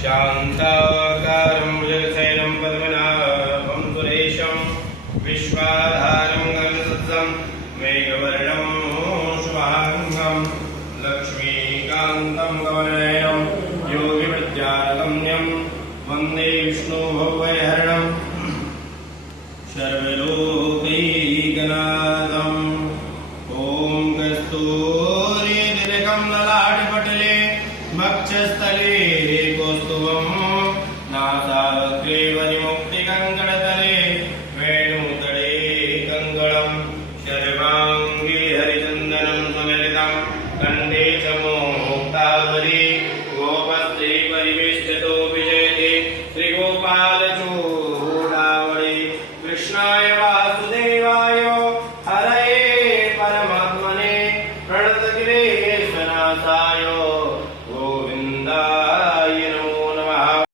शान्ताकारं भुजगशयनं पद्मनाभं सुरेशं विश्वाधारं गगनसदृशं मेघवर्णं शुभांगं लक्ष्मीकान्तं कमलनयनं योगिवृत्यागम्यं वन्दे विष्णुभवभयहरणं सर्वलोकैकनाथम्। ॐ कस्तूरितिलकं ललाटपटले वक्षस्थले कौस्तुभं नासाग्रे वरिमुक्तिकङ्कणतले वेणुतले कङ्कणं शर्वाङ्गे हरिचन्दनं सुललितं कण्ठे च मुक्तावली गोपस्त्रीपरिवेष्टितो